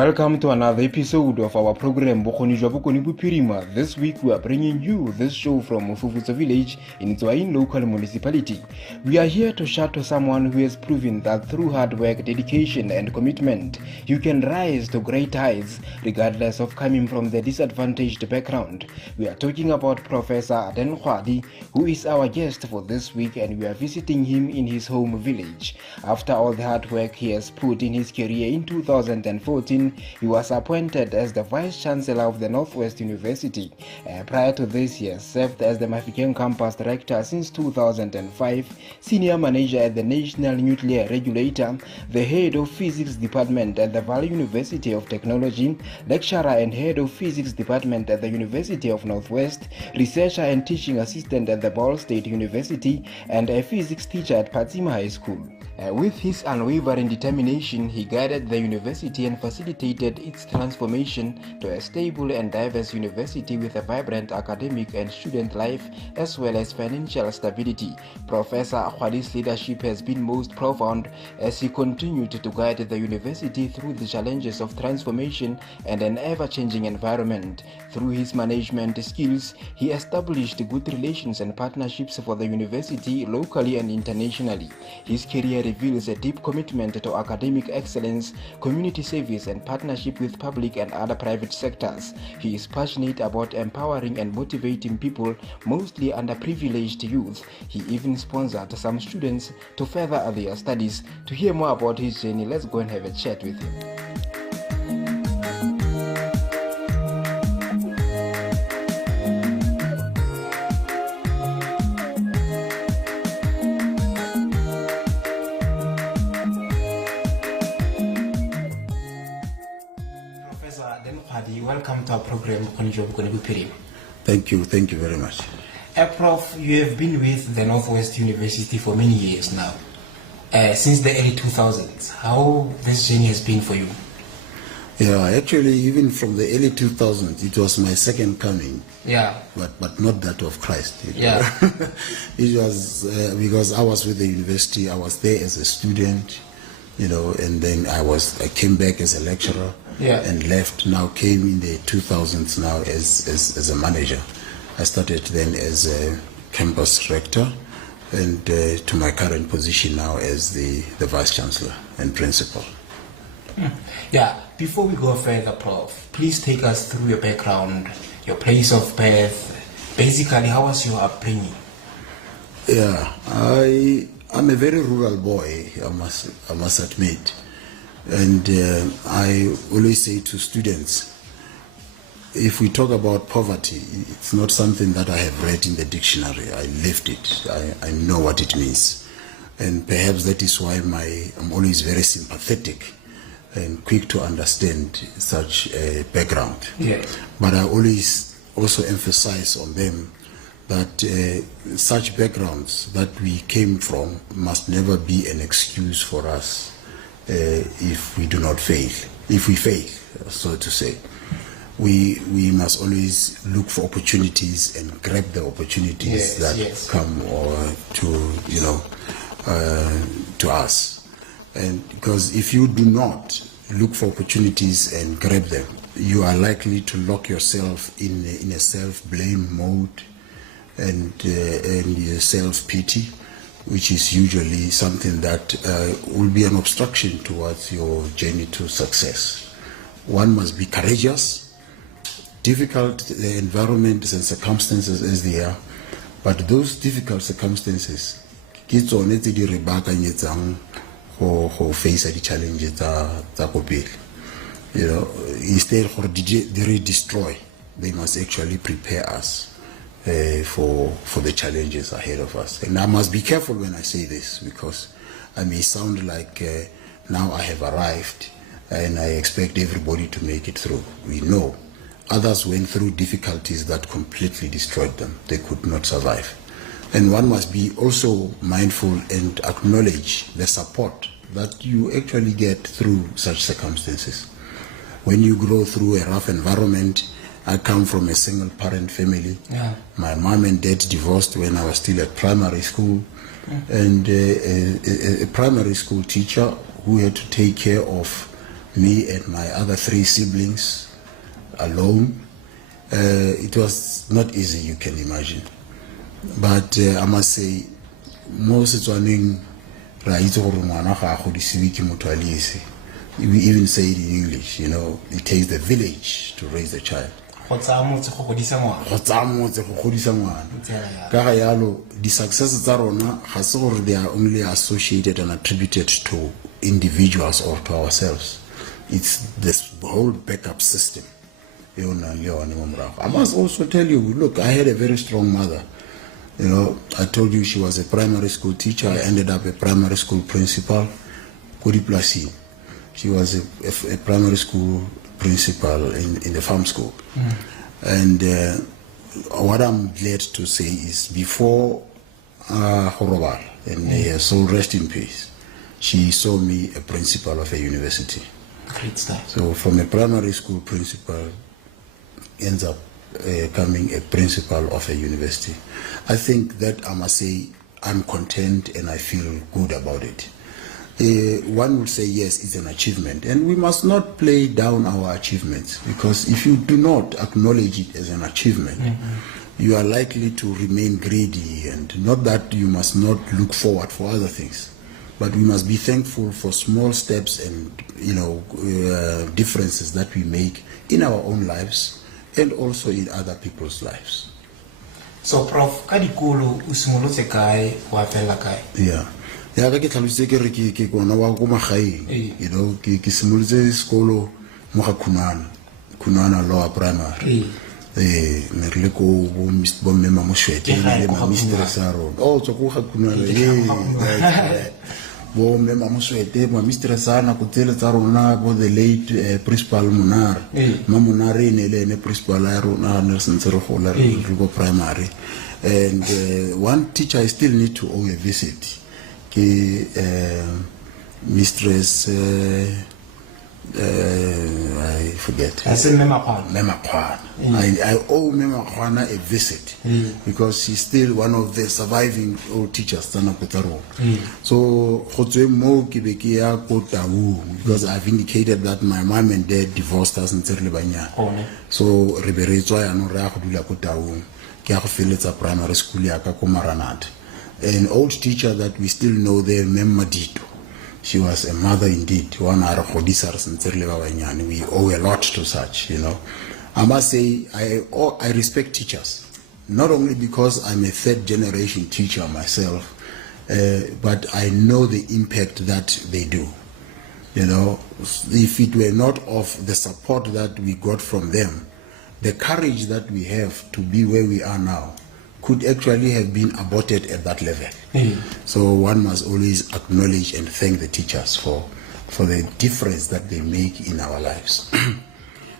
Welcome to another episode of our program Bokoni Jwa Bokoni Bophirima. This week we are bringing you this show from Mufuvutso village in Tswayin local municipality. We are here to shout to someone who has proven that through hard work, dedication and commitment, you can rise to great heights regardless of coming from the disadvantaged background. We are talking about Professor Aden Khwadi, who is our guest for this week, and we are visiting him in his home village. After all the hard work he has put in his career, in 2014, he was appointed as the Vice Chancellor of the Northwest University. Prior to this, he has served as the Mafikeng Campus Director since 2005, Senior Manager at the National Nuclear Regulator, the Head of Physics Department at the Valley University of Technology, Lecturer and Head of Physics Department at the University of Northwest, Researcher and Teaching Assistant at the Ball State University, and a Physics Teacher at Patsima High School. With his unwavering determination, he guided the university and facilitated its transformation to a stable and diverse university with a vibrant academic and student life as well as financial stability. Professor Khwadi's leadership has been most profound as he continued to guide the university through the challenges of transformation and an ever-changing environment. Through his management skills, he established good relations and partnerships for the university locally and internationally. His career reveals a deep commitment to academic excellence, community service, and partnership with public and other private sectors. He is passionate about empowering and motivating people, mostly underprivileged youth. He even sponsored some students to further their studies. To hear more about his journey, let's go and have a chat with him. Welcome to our program. Thank you very much. Prof, you have been with the Northwest University for many years now, since the early 2000s. How this journey has been for you? Yeah, actually, even from the early 2000s, it was my second coming. Yeah. But not that of Christ. Yeah. It was because I was with the university. I was there as a student, and then I came back as a lecturer. Yeah. And left. Now came in the 2000s now as a manager. I started then as a campus director, and to my current position now as the vice chancellor and principal. Yeah. Before we go further, Prof, please take us through your background, your place of birth. Basically, how was your upbringing? Yeah, I'm a very rural boy. I must admit. And I always say to students, if we talk about poverty, it's not something that I have read in the dictionary. I lived it. I know what it means. And perhaps that is why I'm always very sympathetic and quick to understand such a background. Yes. But I always also emphasize on them that such backgrounds that we came from must never be an excuse for us if we do not fail. If we fail, so to say, we must always look for opportunities and grab the opportunities come to us. And because if you do not look for opportunities and grab them, you are likely to lock yourself in a self-blame mode and self-pity, which is usually something that will be an obstruction towards your journey to success. One must be courageous. Difficult the environments and circumstances as they are, but those difficult circumstances ke tsone tse di re baakanyetsang go face the challenges tsa go pele. Instead of they destroy, they must actually prepare us for the challenges ahead of us. And I must be careful when I say this, because I may sound like now I have arrived and I expect everybody to make it through. We know others went through difficulties that completely destroyed them. They could not survive. And one must be also mindful and acknowledge the support that you actually get through such circumstances. When you grow through a rough environment, I come from a single parent family. Yeah. My mom and dad divorced when I was still at primary school. And a primary school teacher who had to take care of me and my other 3 siblings alone. It was not easy, you can imagine. But I must say, most of the we even say it in English, it takes the village to raise a child. The successes are they are only associated and attributed to individuals or to ourselves. It's this whole backup system. I must also tell you, look, I had a very strong mother. I told you she was a primary school teacher. I ended up a primary school principal. She was a primary school principal in the farm school. And what I'm glad to say is before Horobal, and may her soul rest in peace, she saw me a principal of a university. Great stuff. So from a primary school principal, ends up becoming a principal of a university. I think that I must say I'm content and I feel good about it. One would say yes, it's an achievement, and we must not play down our achievements, because if you do not acknowledge it as an achievement, you are likely to remain greedy, and not that you must not look forward for other things, but we must be thankful for small steps and differences that we make in our own lives and also in other people's lives. So, Prof, kadikolo usimolotse kae wa fela kae? Yeah. Ya ke tlhalositse ke re ke kona wa go magaeng, ke simolotse sekolo mo ga Khunwana Lower Primary. Me re le ko bo mme Mamoshwete le ma mistress a rona. Tswa go ga Khunwana bo mme Mamoshwete ma mistress ana go tsele tsa rona bo the late principal Munare. Munare ne le principal ya rona ne sentse re gola re go primary. And one teacher I still need to owe a visit. Mistress, I forget. I said Mema Kwan. I owe Mema Kwan a visit because she's still one of the surviving old teachers. So, because I've indicated that my mom and dad divorced us in Terlebanya. So, Riberezo, I know Rakudula Kutawu, Kiafilita primary school, Yakakumaranat. An old teacher that we still know there, Memmadito. She was a mother indeed. We owe a lot to such, I must say, I respect teachers. Not only because I'm a 3rd generation teacher myself, but I know the impact that they do. If it were not of the support that we got from them, the courage that we have to be where we are now could actually have been aborted at that level. So one must always acknowledge and thank the teachers for the difference that they make in our lives.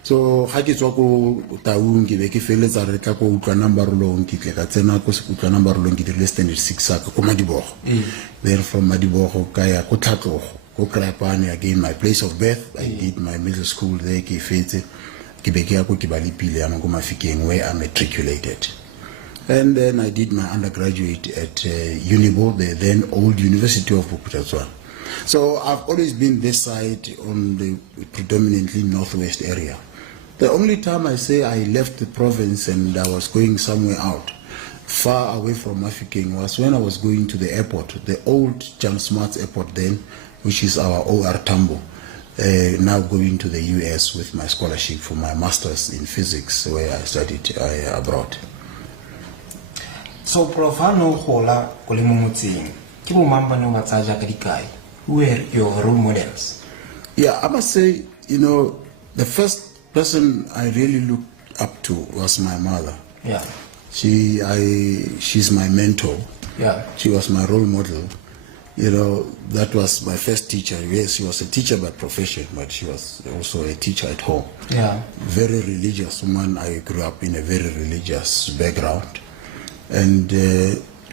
So ha ke tswa ko Taung ke be ke feletsa re tla ko utlwa number long ke tle ka tsena ko se utlwa number long ke dire standard 6 sa ka ko Madibogo. Then from Madibogo ka ya ko Tlhatlogo ko Krapane again, my place of birth. I did my middle school there ke fetse ke be ke ya ko ke Balipile ya ko Mafikeng where I matriculated. And then I did my undergraduate at Unibo, the then old University of Bukutatswana. So I've always been this side on the predominantly northwest area. The only time I say I left the province and I was going somewhere out, far away from Mafikeng, was when I was going to the airport, the old John Smart's airport then, which is our OR Tambo. Now going to the US with my scholarship for my master's in physics, where I studied abroad. So, Prof, no hola kolimumutsing. Kibo mamba no matsaja kadikai. Who were your role models? Yeah, I must say, the first person I really looked up to was my mother. Yeah. She's my mentor. Yeah. She was my role model. That was my first teacher. Yes, she was a teacher by profession, but she was also a teacher at home. Yeah. Very religious woman. I grew up in a very religious background. And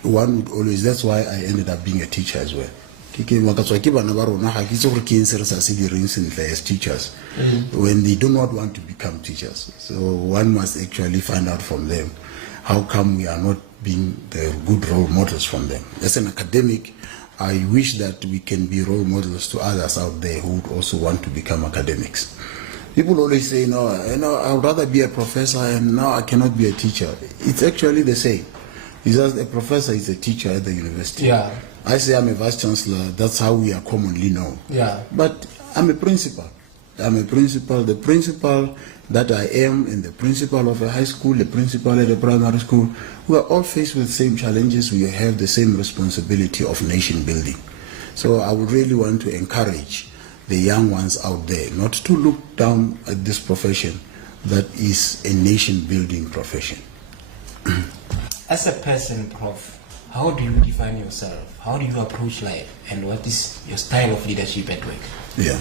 one would always, that's why I ended up being a teacher as well. As teachers, when they do not want to become teachers. So one must actually find out from them, how come we are not being the good role models from them. As an academic, I wish that we can be role models to others out there who would also want to become academics. People always say, no, I would rather be a professor and no, I cannot be a teacher. It's actually the same. It's just a professor is a teacher at the university. Yeah. I say I'm a vice chancellor, that's how we are commonly known. Yeah. But I'm a principal. I'm a principal. The principal that I am, and the principal of a high school, the principal at a primary school, we are all faced with the same challenges. We have the same responsibility of nation building. So I would really want to encourage the young ones out there not to look down at this profession that is a nation building profession. As a person, Prof, how do you define yourself? How do you approach life? And what is your style of leadership at work? Yeah.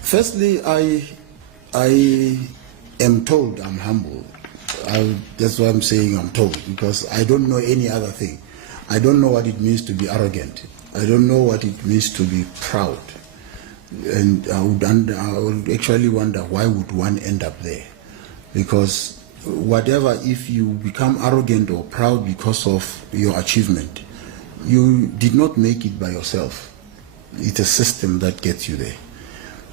Firstly, I am told I'm humble. That's why I'm saying I'm told, because I don't know any other thing. I don't know what it means to be arrogant. I don't know what it means to be proud. And I would actually wonder, why would one end up there? Because whatever, if you become arrogant or proud because of your achievement, you did not make it by yourself. It's a system that gets you there.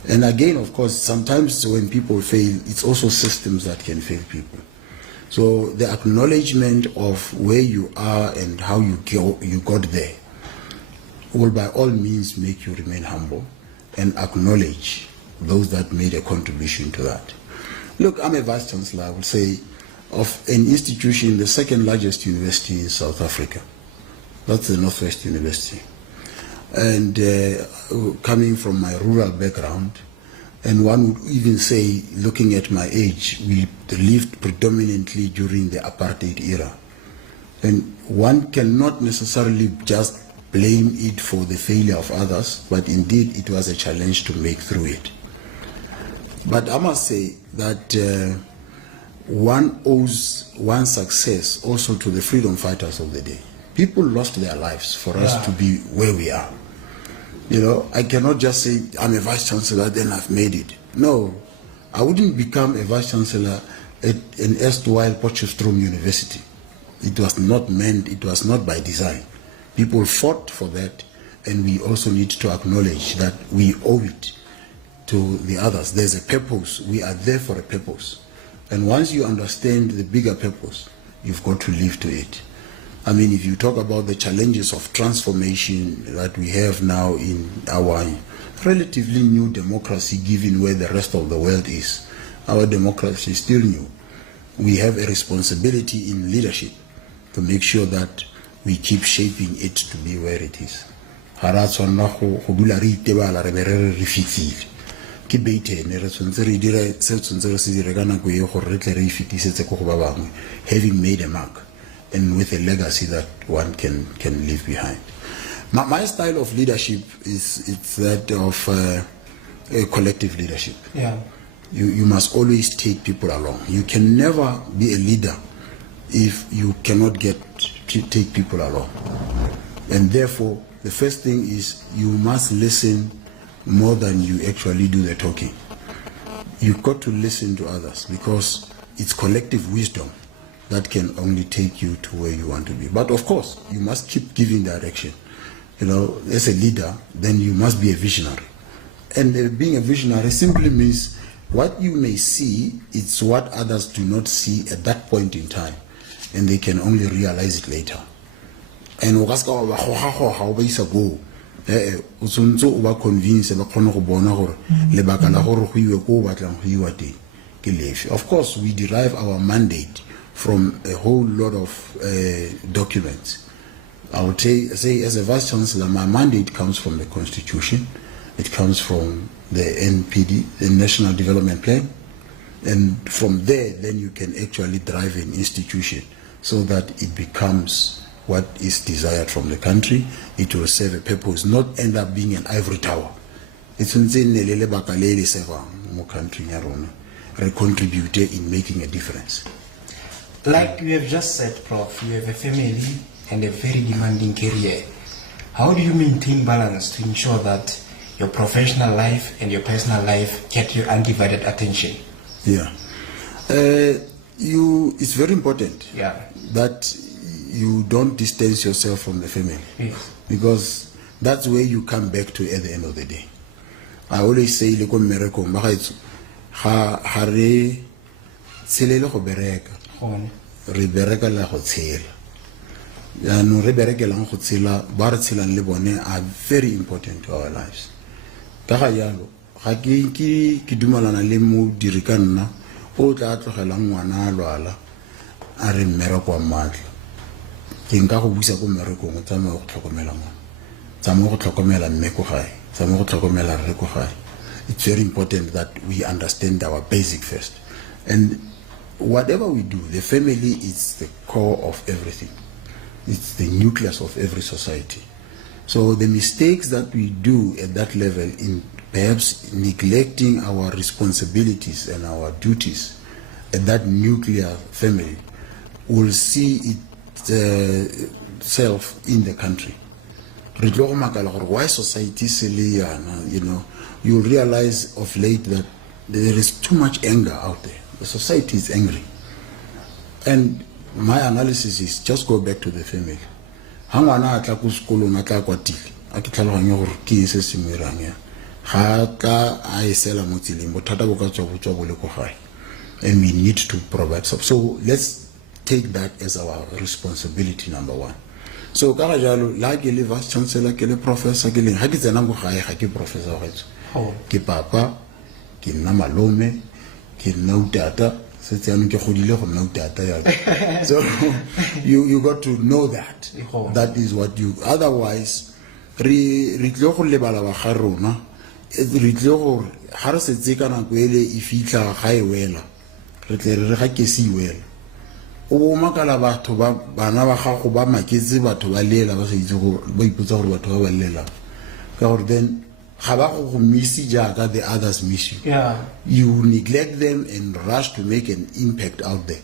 And again, of course, sometimes when people fail, it's also systems that can fail people. So the acknowledgement of where you are and how you got there will by all means make you remain humble and acknowledge those that made a contribution to that. Look, I'm a vice chancellor, I would say, of an institution, the second largest university in South Africa. That's the Northwest University. And coming from my rural background, and one would even say, looking at my age, we lived predominantly during the apartheid era. And one cannot necessarily just blame it for the failure of others, but indeed it was a challenge to make through it. But I must say that one owes one's success also to the freedom fighters of the day. People lost their lives for us to be where we are. You know, I cannot just say I'm a vice chancellor, then I've made it. No, I wouldn't become a vice chancellor at an erstwhile Potchefstroom University. It was not meant, it was not by design. People fought for that, and we also need to acknowledge that we owe it to the others. There's a purpose. We are there for a purpose. And once you understand the bigger purpose, you've got to live to it. I mean, if you talk about the challenges of transformation that we have now in our relatively new democracy, given where the rest of the world is, our democracy is still new. We have a responsibility in leadership to make sure that we keep shaping it to be where it is. Having made a mark and with a legacy that one can leave behind. My style of leadership it's that of a collective leadership. Yeah. You must always take people along. You can never be a leader if you cannot take people along. And therefore, the first thing is you must listen more than you actually do the talking. You've got to listen to others, because it's collective wisdom that can only take you to where you want to be. But of course, you must keep giving direction. You know, as a leader, then you must be a visionary. And being a visionary simply means what you may see, it's what others do not see at that point in time, and they can only realize it later. And o go o tsontse o ba convince ba kgone go bona gore lebaka la gore go iwe ko o batlang go iwa teng ke lefe. Of course, we derive our mandate from a whole lot of documents. I would say as a vice chancellor, my mandate comes from the Constitution. It comes from the NPD, the National Development Plan, and from there, then you can actually drive an institution so that it becomes what is desired from the country. It will serve a purpose, not end up being an ivory tower. It's in country contribute in making a difference. Like you have just said, Prof, you have a family and a very demanding career. How do you maintain balance to ensure that your professional life and your personal life get your undivided attention? Yeah. It's very important that you don't distance yourself from the family. Yes. Because that's where you come back to at the end of the day. I always say, le ko mmereko magaetso ga re tshelele go bereka re bereka la go tshela no re berekelang go tshela ba re tshelang le bone are very important to our lives. Ka ga yalo ga ke dumalana le mo diri ka nna o tla tlogelang ngwana a lwala a re mmereko wa matla ke nka go buisa ko mmerekong tsa mo go tlhokomela ngwana tsa mo go tlhokomela mme ko gae tsa mo go tlhokomela re ko gae. It's very important that we understand our basic first, and whatever we do, the family is the core of everything. It's the nucleus of every society. So the mistakes that we do at that level in perhaps neglecting our responsibilities and our duties at that nuclear family will see itself in the country. Why society is, you'll realize of late that there is too much anger out there. The society is angry. And my analysis is just go back to the family. Hangwana atla ku skolo na tla kwatile. A ke tlhaloganya gore ke se semerang ya. Ga tla a isela mo tseleng bothata bo ka tswa bo tswa bo le go gae. And we need to provide. So let's take that as our responsibility number one. So ka ga jalo la ke le vice chancellor ke le professor ke leng ha ke tsena go gae ga ke professor wa gaetso. Ke papa ke nna malome ke nna utata se tsena ke godile go nna utata ya. So you got to know that. That is what you, otherwise re tlo go lebala ba ga rona re tlo go ha re se tse kana go ele e fitla ga e wela re tle re ga ke se wela o makala batho ba bana ba gago ba maketse batho ba lela ba se itse go ba ipotsa gore batho ba lela ka gore then ga ba go misi jaaka the others miss you. Yeah. You neglect them and rush to make an impact out there.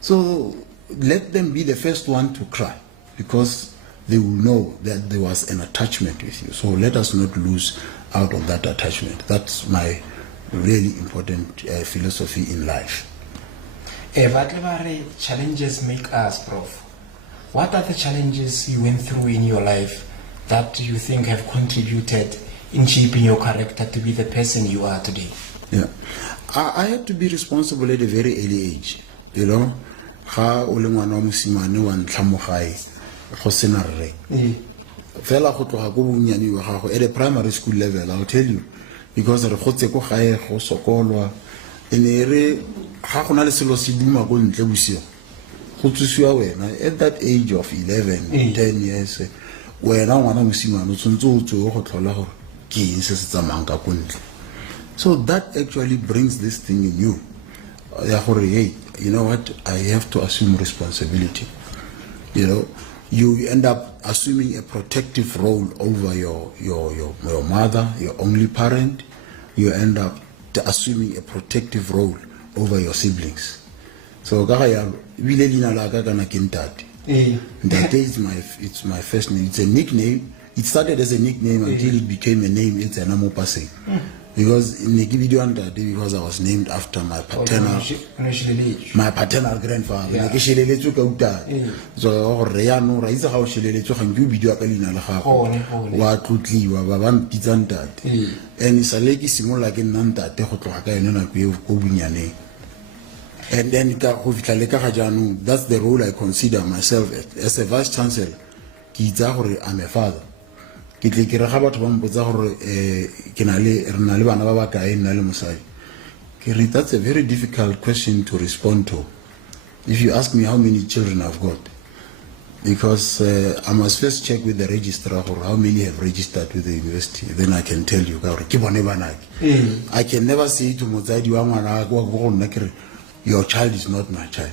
So let them be the first one to cry because they will know that there was an attachment with you. So let us not lose out on that attachment. That's my really important philosophy in life. Challenges make us, Prof. What are the challenges you went through in your life that you think have contributed in shaping your character to be the person you are today? Yeah, I had to be responsible at a very early age. You know, ha o le ngwana wa mosimane wa ntlha mo gae go sena rre. Fela go tloga go bunyane wa gago at a primary school level, I'll tell you, because re gotse go gae go sokolwa ene re ga gona le selo se duma go ntle bosigo go tsusiwa wena at that age of 11 10 years wena ngwana mosimane o tsontse o tswe go tlhola gore ke eng se se tsamayang ka go ntle. So that actually brings this thing in you. Hey, you know what? I have to assume responsibility. You know, you end up assuming a protective role over your mother, your only parent. You end up assuming a protective role over your siblings. So Ntate is my first name. It's a nickname. It started as a nickname until it became a name. It's an amo passing. Because in the because I was named after my paternal grandfather. So Reyano Raisa how she let you video and it's a lady similar like in Nanta Tehotlaka and Obunyane. And then that's the role I consider myself as a vice chancellor. I'm a father. That's a very difficult question to respond to. If you ask me how many children I've got, because I must first check with the registrar or how many have registered with the university, then I can tell you. I can never say to Mozadi, your child is not my child.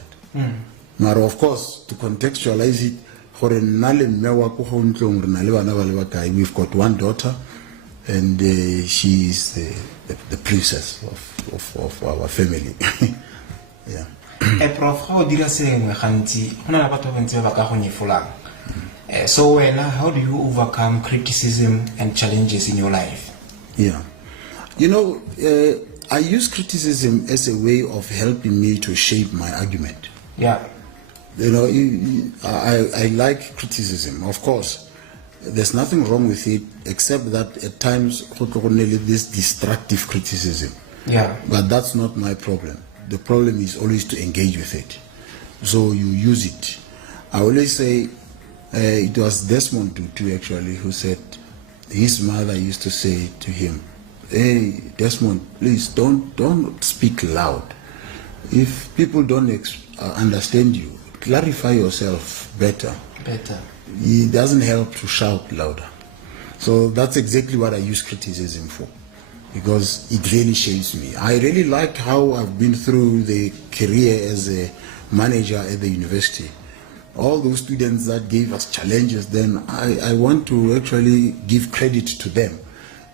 But of course, to contextualize it, we've got one daughter, and she is the princess of our family. Yeah. Prof, how do you say so how do you overcome criticism and challenges in your life? Yeah. You know, I use criticism as a way of helping me to shape my argument. Yeah. You know, I like criticism, of course. There's nothing wrong with it, except that at times this destructive criticism. Yeah. But that's not my problem. The problem is always to engage with it. So you use it. I always say, it was Desmond Tutu actually who said his mother used to say to him, "Hey Desmond, please don't speak loud. If people don't understand you, clarify yourself better. It doesn't help to shout louder." So that's exactly what I use criticism for, because it really shapes me. I really like how I've been through the career as a manager at the university. All those students that gave us challenges, then I want to actually give credit to them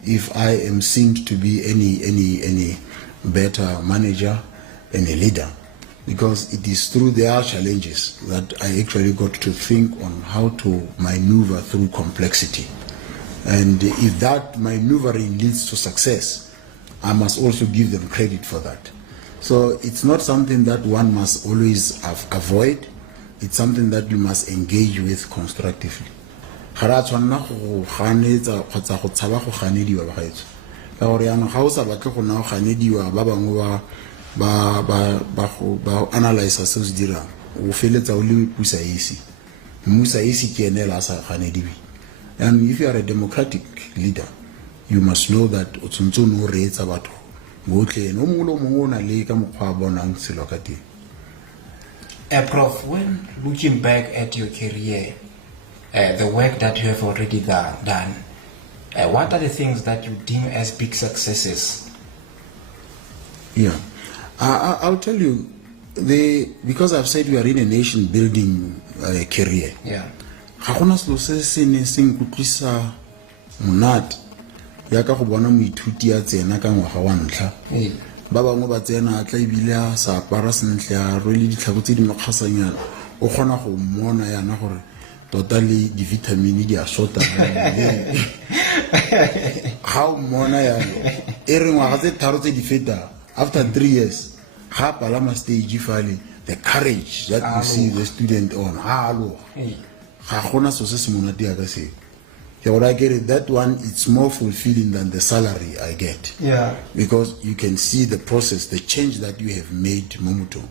if I am seen to be any better manager and a leader, because it is through their challenges that I actually got to think on how to maneuver through complexity. And if that maneuvering leads to success, I must also give them credit for that. So it's not something that one must always avoid. It's something that you must engage with constructively. Ga tshwanna go ganetsa kgotsa go tshaba go ganediwa ba gaetso ka gore yana ga o sa batle go na go ganediwa ba bangwe ba analyze se se dirang o feletsa o le pusaisi ke ene la sa ganediwi. And if you are a democratic leader, you must know that o tshwanetse no reetsa batho botlhe no mongwe le mongwe o na le ka mokgwa bonang selo ka teng. Prof, when looking back at your career, the work that you have already done, what are the things that you deem as big successes? Yeah, I'll tell you, because I've said we are in a nation building career. Yeah. Ga gona selo se se ne se nkutlwisa monate ya ka go bona moithuti ya tsena ka ngwaga wa ntlha. Ba bangwe ba tsena tla ibile a sa apara sentle a rwele ditlhako tse di mokgasanyana o kgona go mmona yana gore totally di vitamini di a shota ga o mmona yana e re ngwaga tse tharo tse di feta after 3 years ga palama stage fale the courage that you see the student on ga gona so se se monate ya ka se. What I get it, that one, it's more fulfilling than the salary I get. Yeah. Because you can see the process, the change that you have made momuto.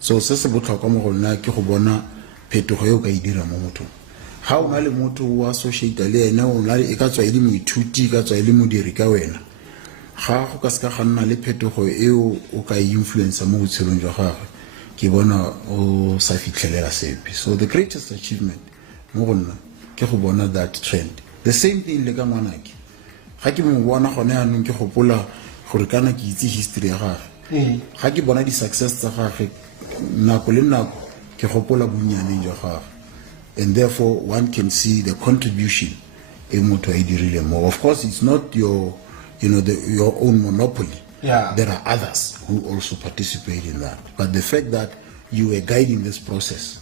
So se se botlhokwa mo go nna ke go bona phetogo e o ka e dira mo mothong. Ga o na le motho wa associate le ene o na le e ka tswa ile moithuti ka tswa ile modiri ka wena. Ga go ka se ka ganna le phetogo e o ka influence mo botshelong jwa gagwe ke bona o sa fitlhelela sepe. So the greatest achievement mo go nna ke go bona that trend. The same thing le ka ngwanake ga ke mo bona gone yanong ke gopola gore kana ke itse history ya gagwe ga ke bona di success tsa gagwe nako le nako ke gopola bonnyane jwa gagwe, and therefore one can see the contribution e motho a dirile mo. Of course it's not your your own monopoly. Yeah. There are others who also participate in that, but the fact that you were guiding this process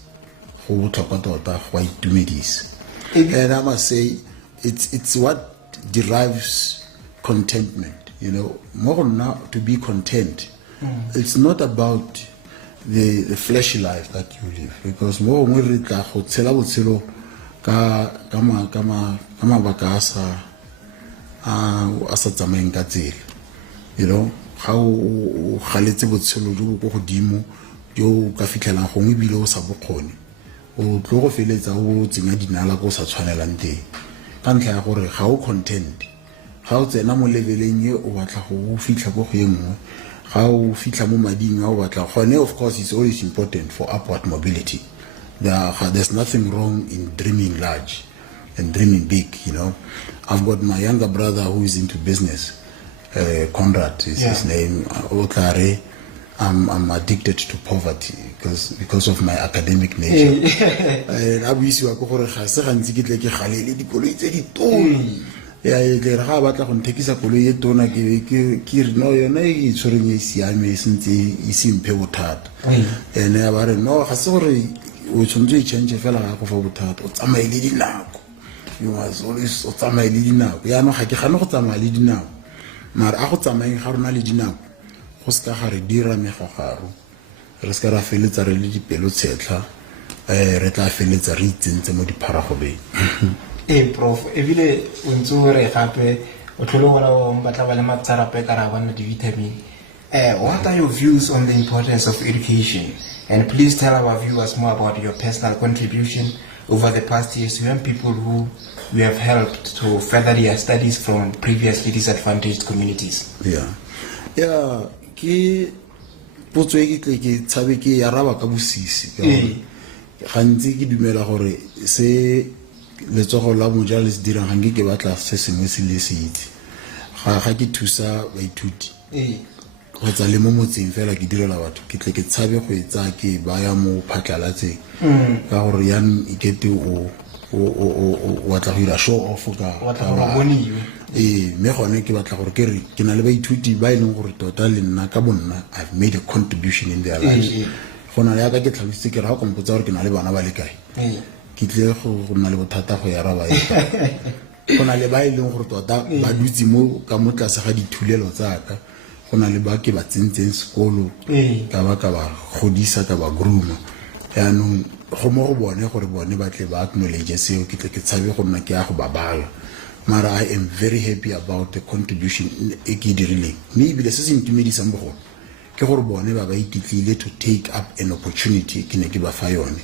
go botlhokwa tota go itumedisa. And I must say, it's what derives contentment. More now to be content. It's not about the fleshy life that you live, because more when we tla go tshela botshelo ka mabaka a sa tsamayeng ka tsela. Ga o galetse botshelo jo go godimo jo ka fitlhelang gongwe bile o sa bokgone o tlo go feletsa o tsenya dinala go sa tshwanelang teng ka ntlha ya gore ga o content. Ga o tsena mo leveleng e o batla go fitlha go e nngwe, ga o fitlha mo mading a o batla gone. Of course it's always important for upward mobility. There's nothing wrong in dreaming large and dreaming big. I've got my younger brother who is into business, Conrad is his name. Otlare, I'm addicted to poverty because of my academic nature. And I wish you go ga se gantsi ke tle ke galele dikoloi tse di tona. Ya e le ga batla go nthekisa koloi e tona ke re no yona e tshwereng e siame sentse e simphe bothata. Ene ya ba re no ga se gore o tshwanetse change fela ga go fa bothata o tsamaile dinako. You must always o tsamaile dinako. Ya no ga ke gane go tsamaya le dinako, mara a go tsamayeng ga rona le dinako go ska ga re dira megagaro re ska ra feletsa re le dipelo tshetlha re tla feletsa re itsentse mo diparagobeng. Prof, ebile o ntse o re gape o tlhole gore o batla ba le matsarape ka ra bana di-vitamin. What are your views on the importance of education? And please tell our viewers more about your personal contribution over the past years to young people who you have helped to further their studies from previously disadvantaged communities. Yeah, ke potso e ke tshabe ke ya raba ka bosisi ka gore gantsi ke dumela gore se letsogo la moja le se dirang hange ke batla se sengwe se le se itse ga ke thusa baithuti go tsa le mo motseng fela ke direla batho ke tle ke tshabe go etsa ke baya mo phatlalatseng ka gore yan ikete o watla go ira show off ka me gone ke batla gore ke na le baithuti ba ileng gore tota le nna ka bonna I've made a contribution in their lives gona le ka ke tlhabisitse ke ra go mpotsa gore ke na le bana ba le kae ke tle go na le bothata go ya raba gona le ba ileng gore tota ba dutse mo ka motlase ga dithulelo tsa ka gona le ba ke ba tsentseng sekolo ka ba godisa ka ba grooma yaanong go mo go bone gore bone ba tle ba acknowledge seo ke tle ke tshabe go nna ke ya go babala mara I am very happy about the contribution e ke dirileng mme ebile se se ntumedisang bogolo ke gore bone ba ititlile to take up an opportunity ke ne ke ba fa yone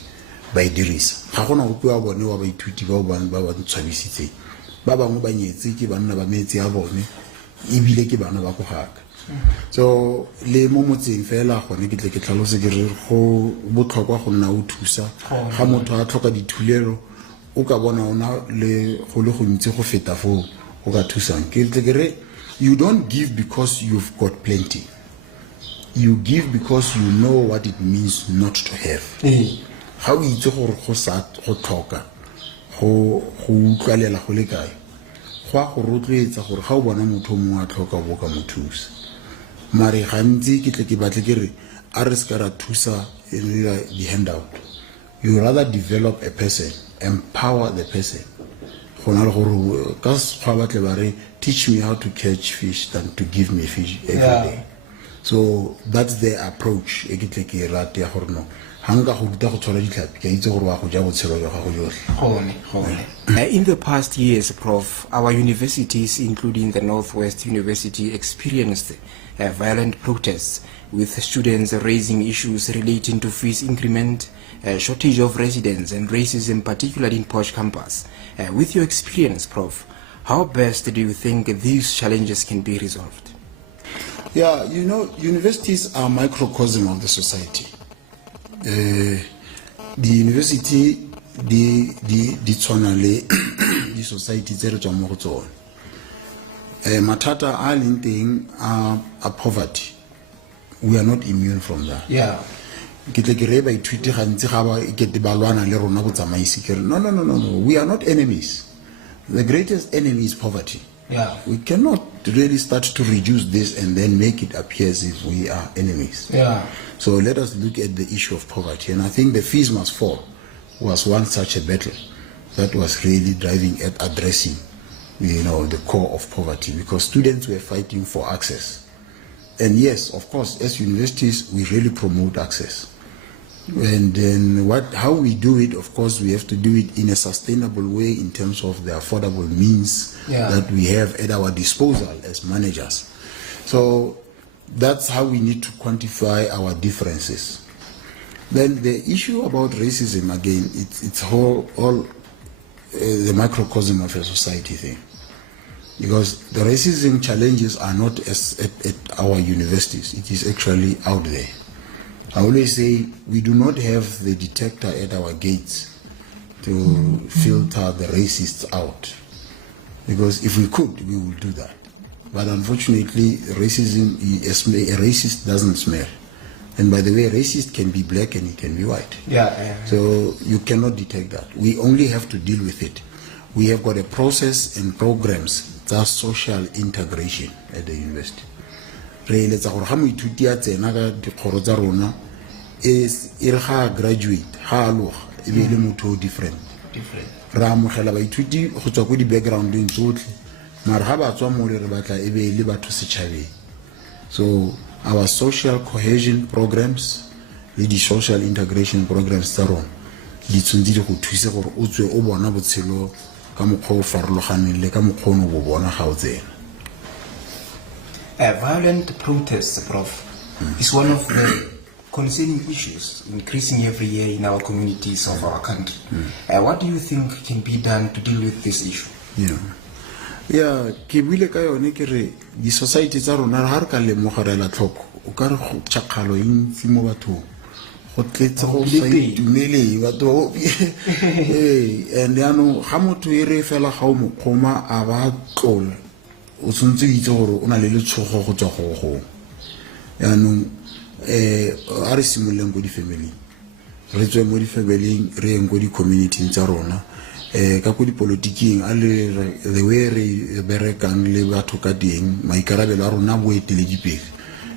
ba e dirisa ga gona go wa bone wa baithuti ba ntshwabisitseng ba bangwe ba nyetse ke banna ba metsi a bone ebile ke bana ba go gaka so le mo motseng fela gone ke tle ke tlhalose ke re go botlhokwa go nna o thusa ga motho a tlhoka dithulelo o ka bona ona le go ntse go feta fo o ka thusang ke tle ke re you don't give because you've got plenty, you give because you know what it means not to have. How itse gore go sa go tlhoka go utlwalela go le kae go rotloetsa gore ga o bona motho mo a tlhoka bo ka mothusa mare gantsi ke tle ke batle ke re a re ska ra thusa the handout. You rather develop a person, empower the person. Gona le gore ka ga batle ba re teach me how to catch fish than to give me fish every day. So that's their approach. E ke tle ke rate ya gore no in the past years, Prof, our universities, including the Northwest University, experienced violent protests with students raising issues relating to fees increment, shortage of residents, and racism, particularly in Posh campus. With your experience, Prof, how best do you think these challenges can be resolved? Yeah, you know, universities are a microcosm of the society. The university di tshwana le di society tse re tswang mo go tsone matata a leng teng a poverty. We are not immune from that. Yeah, ke tle ke re ba ithuti gantsi ga ba ikete ba lwana le rona botsamaisi ke re no, we are not enemies. The greatest enemy is poverty. Yeah, we cannot really start to reduce this and then make it appear as if we are enemies. Yeah. So let us look at the issue of poverty, and I think the fees must fall was one such a battle that was really driving at addressing, the core of poverty, because students were fighting for access. And yes, of course, as universities, we really promote access. And then how we do it, of course, we have to do it in a sustainable way in terms of the affordable means that we have at our disposal as managers. So that's how we need to quantify our differences. Then the issue about racism, again, it's all the microcosm of a society thing. Because the racism challenges are not at our universities. It is actually out there. I always say we do not have the detector at our gates to filter the racists out. Because if we could, we would do that. But unfortunately, racism, a racist doesn't smell. And by the way, a racist can be black and it can be white. Yeah. So you cannot detect that. We only have to deal with it. We have got a process and programs that's social integration at the university. Is graduate, different. So our social cohesion programs, the social integration programs, di tshwantse di go thusa gore o tswe o bona botshelo ka mokgwa o farologaneng le ka mokgwa o bo bona ga o tsena. Violent protests, Prof, is one of the concerning issues increasing every year in our communities of our country. What do you think can be done to deal with this issue? Yeah, ke buile ka yone ke re di society tsa rona ha re ka lemogela tlhoko o ka re go tšakgalo e ntsi mo bathong go tletse go sa itumele batho and yaanong ga motho e re fela ga o mo kgoma a ba tlola o tshwanetse o itse gore o na le letshogo go tswa go go yaanong a re simololeng ko di-family re tswe mo di-family re yeng ko di-community tsa rona ka ko dipolotiking a le the way re berekang le batho ka teng maikarabelo a rona boeteledipele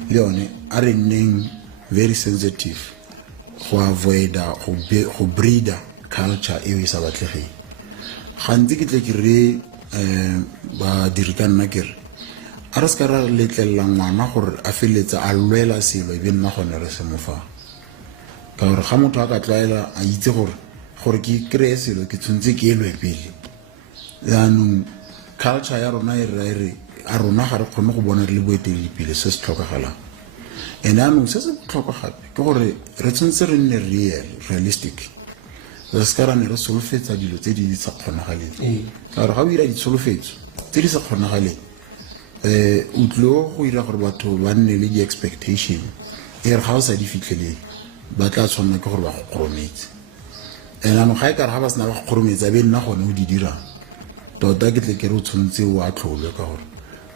le yone a re nneng very sensitive go avoid go breed culture e sa batlegeng gantsi ke tle ke re ba diri ka nna ke re a re ska ra letlelela ngwana gore a feletsa a lwela selo e be nna gone re se mo fa ka gore ga motho a ka tlwaela a itse gore ke kreye selo ke tshwantse ke elwe pele yaanong culture ya rona e re a rona ga re kgone go bona re le boeteledipele se se tlhokagalang and yaanong se se botlhokwa gape ke gore re tshwantse re nne realistic re se ka ra ne re solofetsa dilo tse di sa kgonagaleng ka gore ga o dira ditsholofetso tse di sa kgonagaleng o tlile go dira gore batho ba nne le di-expectation e re ga o sa di fitlhelele ba tla tshwanela ke gore ba go kgorometse and ga e kare ga ba sena ba go kgorometsa be nna gone o di dirang tota ke tle ke re o tshwanetse o atlholwe ka gore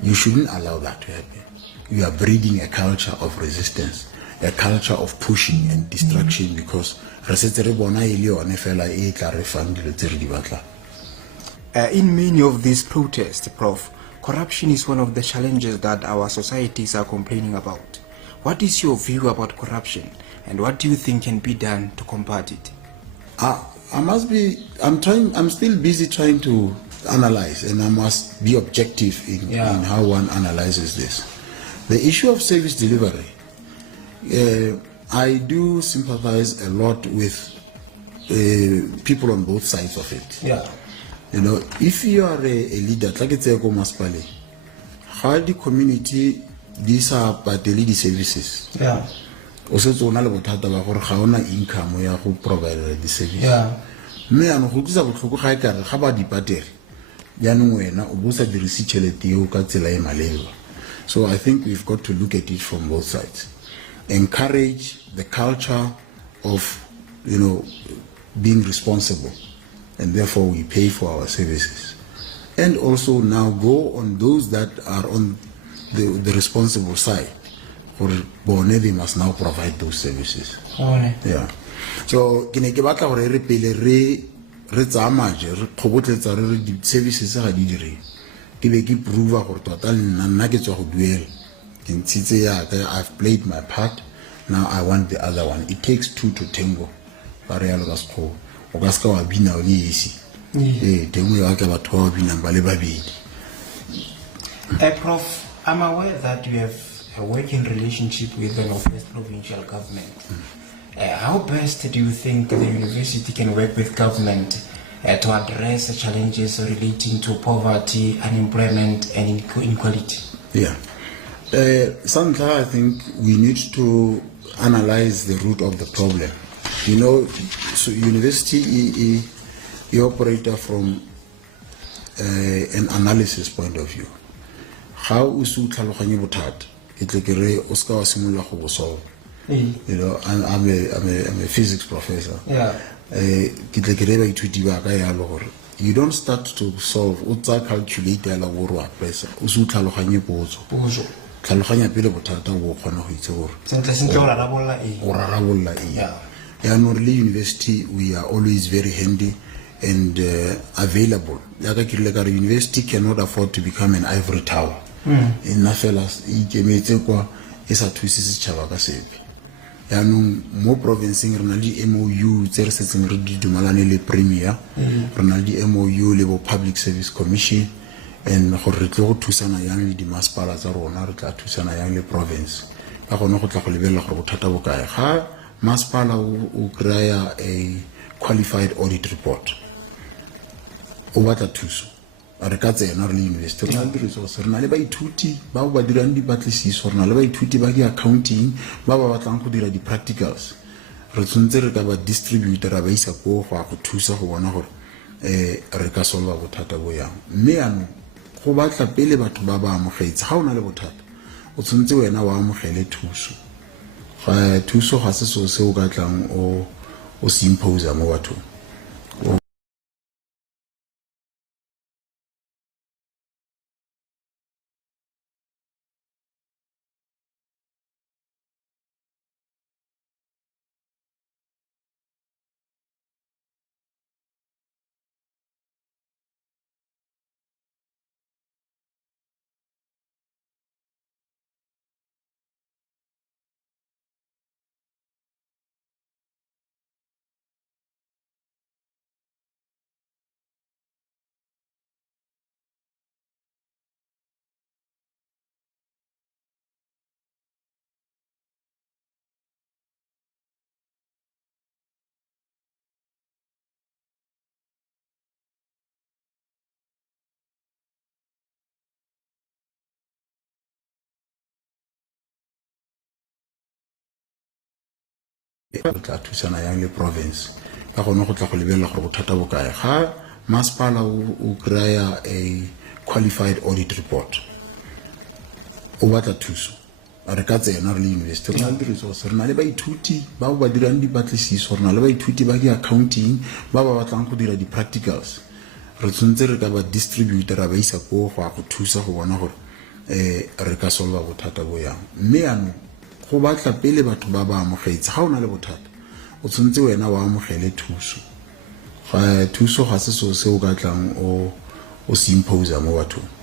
you shouldn't allow that to happen. You are breeding a culture of resistance, a culture of pushing and destruction because re setse re bona e le yone fela e tla re fang dilo tse re di batlang. In many of these protests, Prof, corruption is one of the challenges that our societies are complaining about. What is your view about corruption and what do you think can be done to combat it? I'm still busy trying to analyze and I must be objective in how one analyzes this. The issue of service delivery, I do sympathize a lot with people on both sides of it. Yeah. You know, if you are a leader, like it's a municipality, how the community these are pateli the services. Yeah. Also, it's only about how na income ya go provide the service. Yeah. Me ano go tsa botlhoko ga e ka re ga ba di patele. Ya no wena o bosa dirisi tšhelete eo ka tsela e maleba. So I think we've got to look at it from both sides. Encourage the culture of, you know, being responsible, and therefore we pay for our services. And also now go on those that are on the responsible side, or they must now provide those services. Yeah. So ke batla gore re pele re tsamaje re khobotletsa re di services ga di dire ke be ke prove gore total nna ke tswa go duela ke ntshitse ya I've played my part, now I want the other one. It takes two to tango ba re yalo ka sekgo o ka ska wa bina o le esi tengwe ya ka batho ba bina ba le babedi. Prof, I'm aware that you have a working relationship with the Northwest Provincial Government. How best do you think the university can work with government to address the challenges relating to poverty, unemployment, and inequality? Yeah. Sometimes I think we need to analyze the root of the problem. You know, so university you operate from an analysis point of view. How usu tlhaloganye bothata ke re o ska wa simolla go solve. You know, I'm a physics professor. Yeah. You don't start to solve utsa calculator la go rwa pressure o se tlhaloganye potso tlhaloganya pele bothata go kgona go itse gore sentle o rarabolla ya no le university we are always very handy and available ya ka kirile ka university cannot afford to become an ivory tower ina fela ikemetse kwa isa thusi setšhaba ka sepe ya no mo provinceng re na di MOU tse re setseng re di dumalane le premier re na di MOU le bo public service commission and gore re tle go thusana yang le di masepala tsa rona re tla thusana yang le province ka gone go tla go lebella gore bothata bo kae ga masepala o kraya a qualified audit report o batla thuso re ka tsena re le university re na le resource re na le baithuti ba ba dirang dipatlisiso re na le baithuti ba di accounting ba ba batlang go dira di practicals re tshwantse re ka ba distributor ba isa go thusa go bona gore re ka solva bothata bo yang mme ano go batla pele batho ba ba amogetse ga o na le bothata o tshwantse wena wa amogele thuso thuso ga se se o ka tlang o se impose mo bathong tla thusana yang le province ka gone go tla go lebella gore bothata bo kae ga masepala o kry-a a qualified audit report o batla thuso re ka tsena re le university re na le resource re na le baithuti ba ba dirang dipatlisiso re na le baithuti ba di accounting ba ba batlang go dira di practicals re tshwantse re ka ba distributor ba isa go thusa go bona gore re ka solva bothata bo yang mme ano go batla pele batho ba ba amogetse ga o na le bothata o tshwantse wena wa amogele thuso thuso ga se se o ka tlang o se impose mo bathong